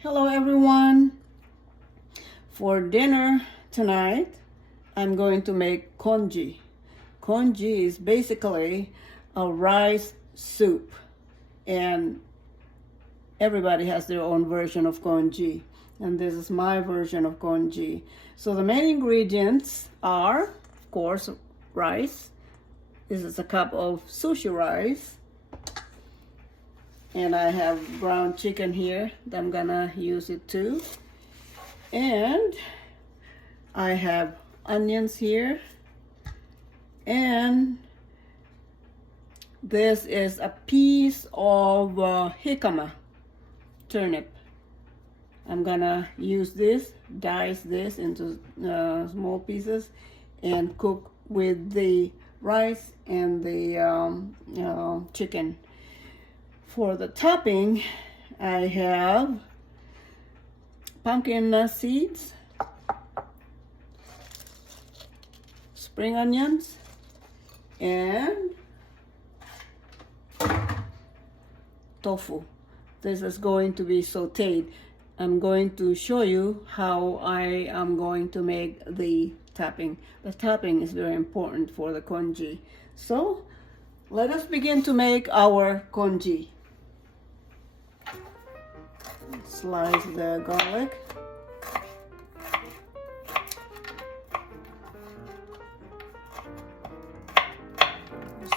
Hello everyone. For dinner tonight, I'm going to make congee. Congee is basically a rice soup, and everybody has their own version of congee, and this is my version of congee. So the main ingredients are, of course, rice. This is a cup of sushi rice. And I have ground chicken here that I'm gonna use it too. And I have onions here. And this is a piece of jicama turnip. I'm gonna use this, dice this into small pieces and cook with the rice and the chicken. For the topping, I have pumpkin seeds, spring onions, and tofu. This is going to be sauteed. I'm going to show you how I am going to make the topping. The topping is very important for the congee. So let us begin to make our congee. Slice the garlic.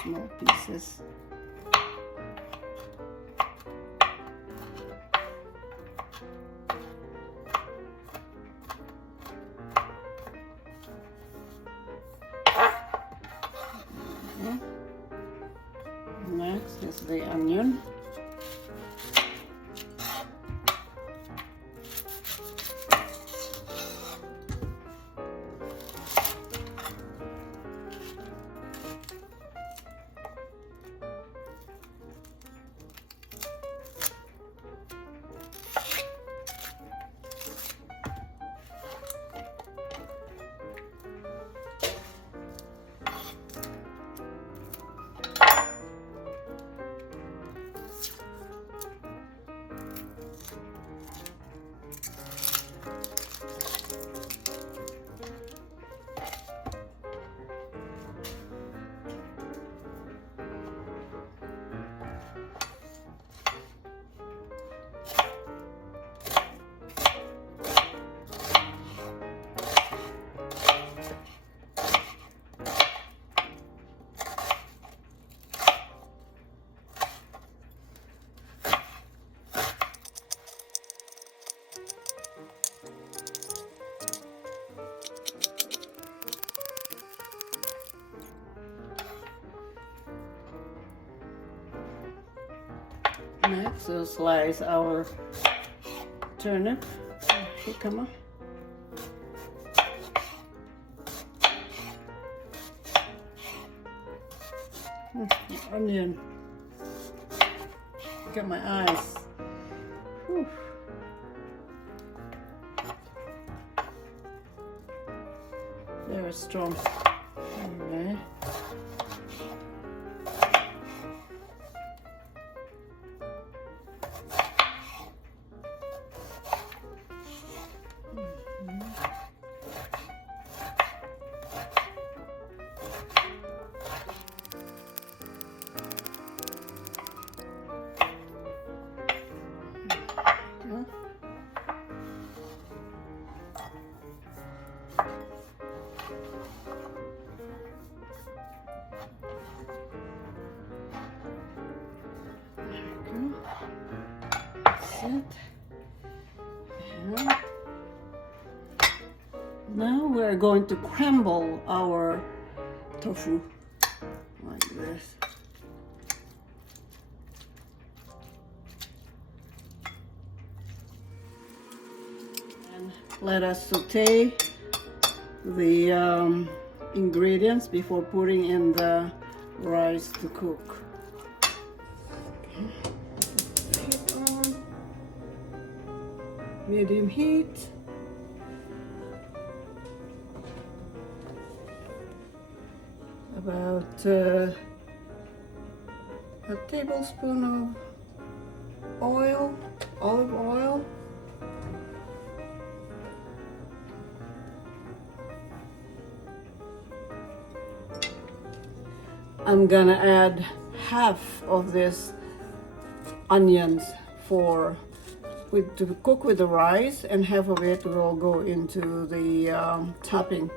Small pieces. Next is the onion. Next, we'll slice our turnip, jicama. Onion. Look at my eyes. Whew. Very strong. Okay. And now we're going to crumble our tofu like this. And let us saute the ingredients before putting in the rice to cook. Medium heat. About a tablespoon of oil, olive oil. I'm gonna add half of this onions to cook with the rice, and half of it will go into the topping.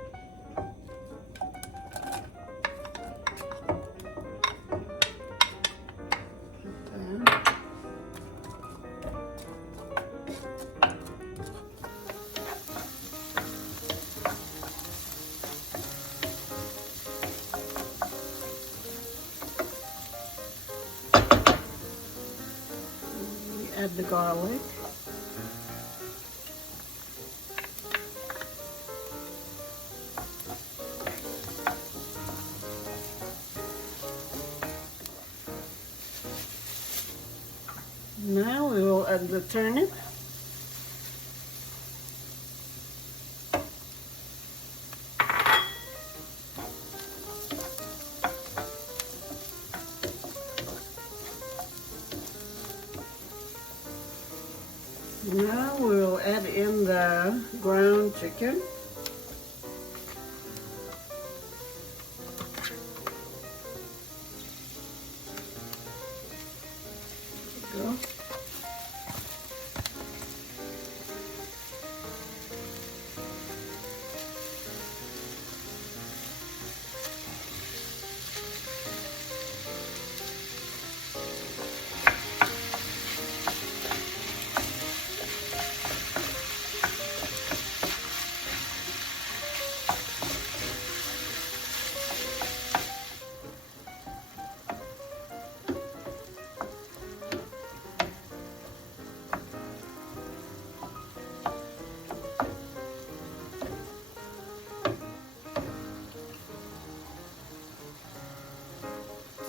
Add the garlic. Now we will add the turnip. Now we'll add in the ground chicken. There we go.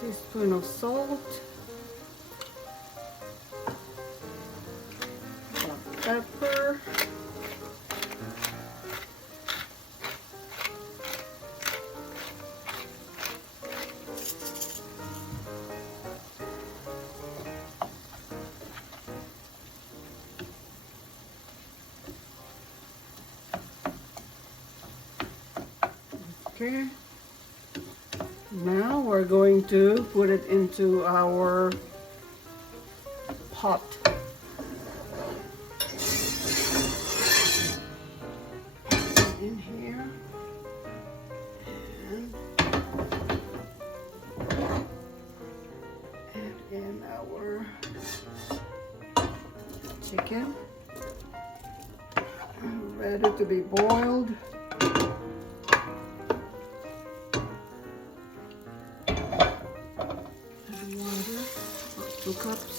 Teaspoon of salt, black pepper, okay. Now we're going to put it into our pot. In here. And add in our chicken. Ready to be boiled. Water, about 2 cups.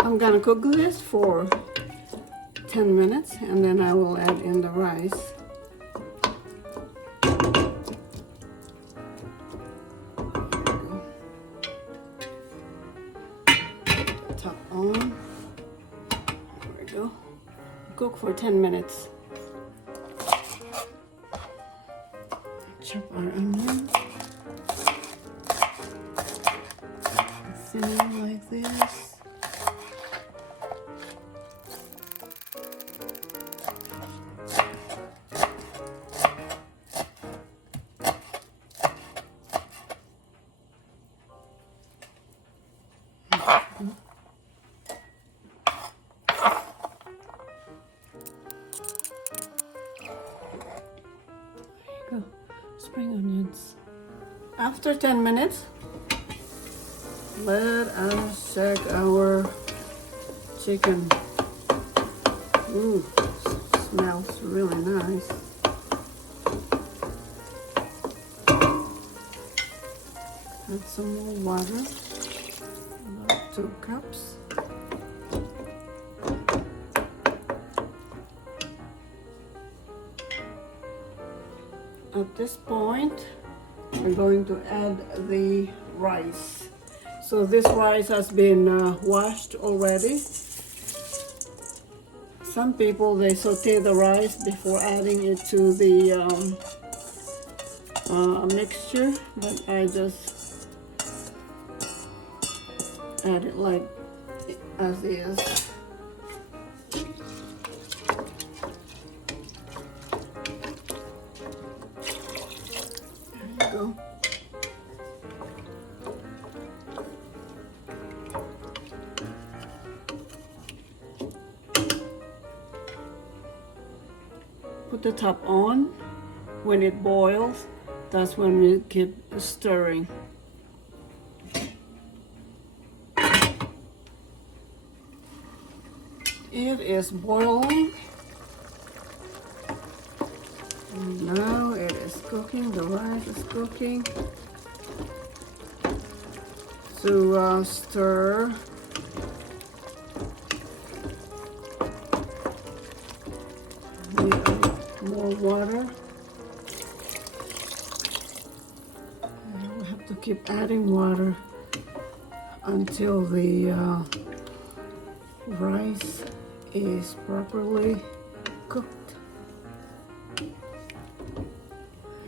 I'm gonna cook this for 10 minutes and then I will add in the rice. Top on. There we go. Cook for 10 minutes. Chop our onions. Thin like this. Go. Spring onions. After 10 minutes, let us check our chicken. Ooh, smells really nice. Add some more water, about 2 cups. At this point, we're going to add the rice. So this rice has been washed already. Some people, they saute the rice before adding it to the a mixture, but I just add it like as is. There you go. Put the top on. When it boils, that's when we keep stirring. It is boiling. And now it is cooking. The rice is cooking. So stir. More water. We'll have to keep adding water until the rice is properly cooked. There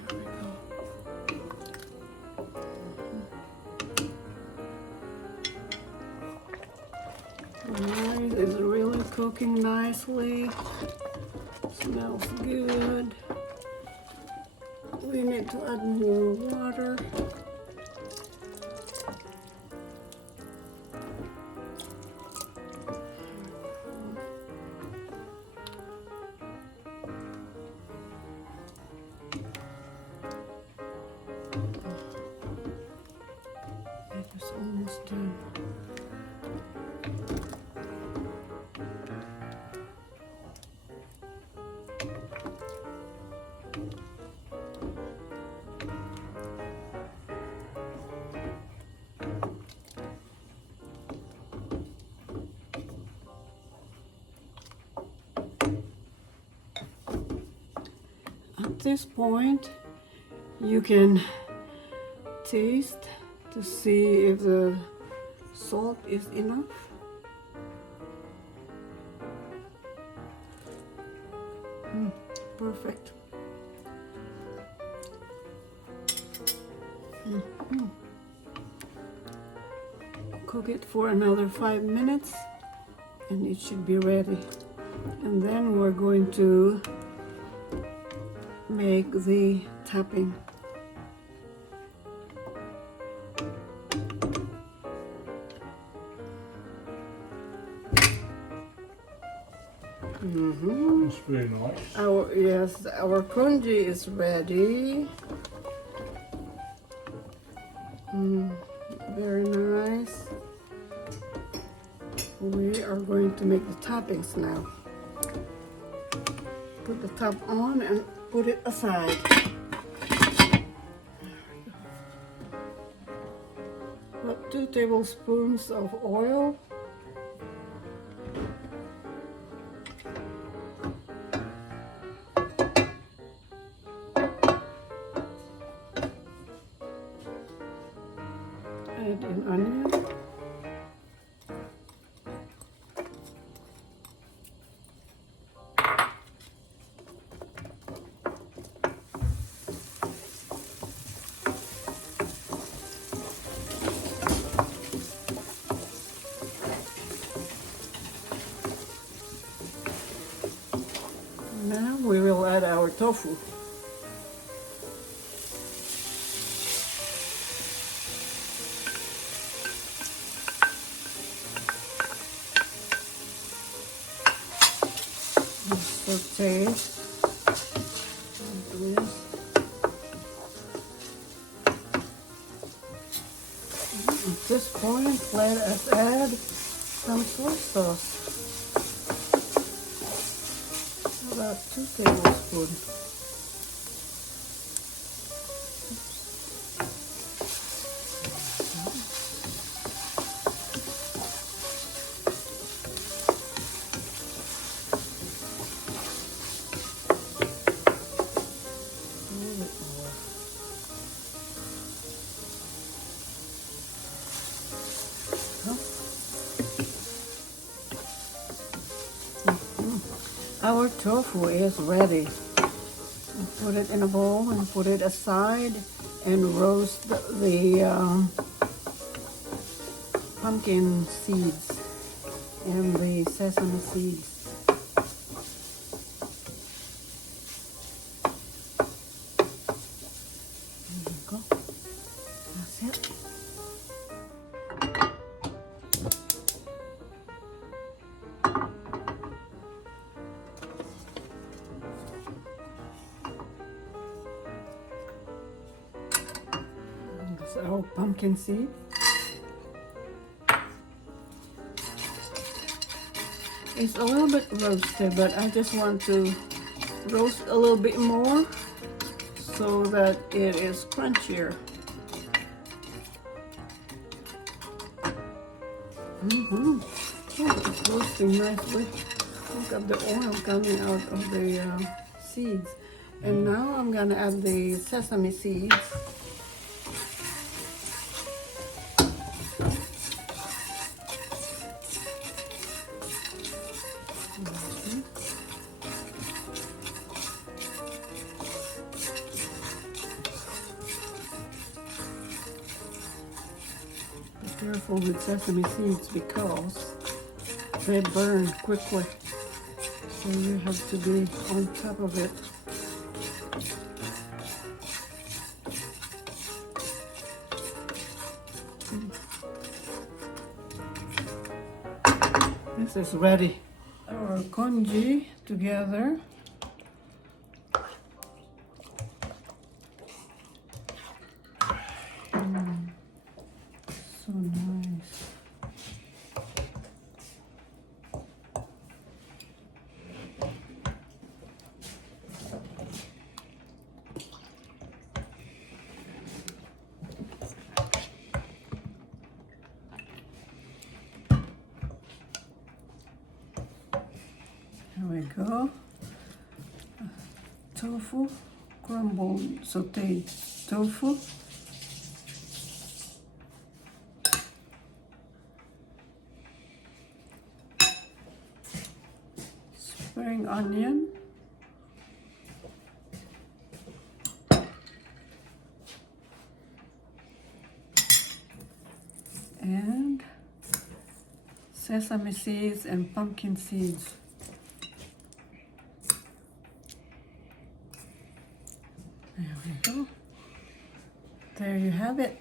we go. The rice is really cooking nicely. Smells good. We need to add more water. It is almost done. At this point, you can taste to see if the salt is enough. Perfect. Cook it for another 5 minutes and it should be ready. And then we're going to make the topping. That's very nice. Our congee is ready. Very nice. We are going to make the toppings now. Put the top on and put it aside. About 2 tablespoons of oil. Add an onion. Now we will add our tofu. Saute it. At this point, let us add some soy sauce. About 2 tablespoons. Our tofu is ready. Put it in a bowl and put it aside and roast the pumpkin seeds and the sesame seeds. There you go. That's it. So pumpkin seed. It's a little bit roasted, but I just want to roast a little bit more so that it is crunchier. Oh, it's roasting nicely. Look at the oil coming out of the seeds. And now I'm gonna add the sesame seeds. Be careful with sesame seeds because they burn quickly. So you have to be on top of it. This is ready. Our congee together. So nice. Here we go. Tofu, crumbled sauteed tofu. Spring onion. And sesame seeds and pumpkin seeds. There we go. There you have it.